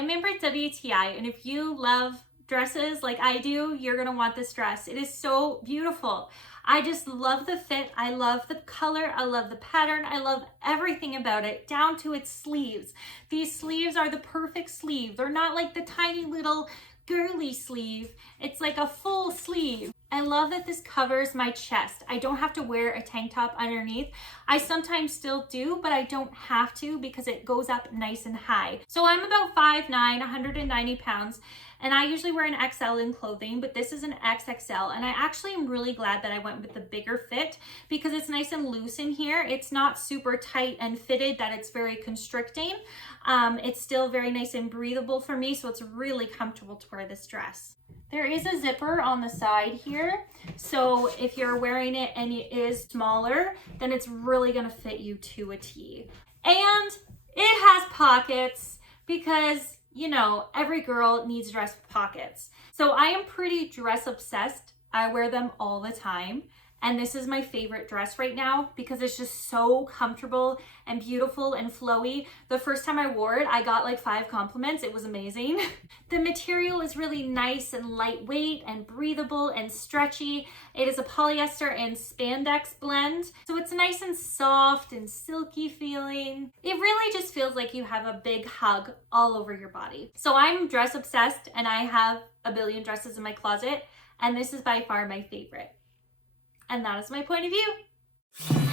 am Amber at WTI, and if you love dresses like I do, you're gonna want this dress. It is so beautiful. I just love the fit. I love the color. I love the pattern. I love everything about it, down to its sleeves. These sleeves are the perfect sleeve. They're not like the tiny little girly sleeve. It's like a full sleeve. I love that this covers my chest. I don't have to wear a tank top underneath. I sometimes still do, but I don't have to because it goes up nice and high. So I'm about 5'9", 190 pounds, and I usually wear an XL in clothing, but this is an XXL, and I actually am really glad that I went with the bigger fit because it's nice and loose in here. It's not super tight and fitted that it's very constricting. It's still very nice and breathable for me, so it's really comfortable to wear this dress. There is a zipper on the side here, so if you're wearing it and it is smaller, then it's really gonna fit you to a T. And it has pockets because, you know, every girl needs a dress with pockets. So I am pretty dress obsessed. I wear them all the time. And this is my favorite dress right now because it's just so comfortable and beautiful and flowy. The first time I wore it, I got like 5 compliments. It was amazing. The material is really nice and lightweight and breathable and stretchy. It is a polyester and spandex blend. So it's nice and soft and silky feeling. It really just feels like you have a big hug all over your body. So I'm dress obsessed and I have a billion dresses in my closet, and this is by far my favorite. And that is my point of view.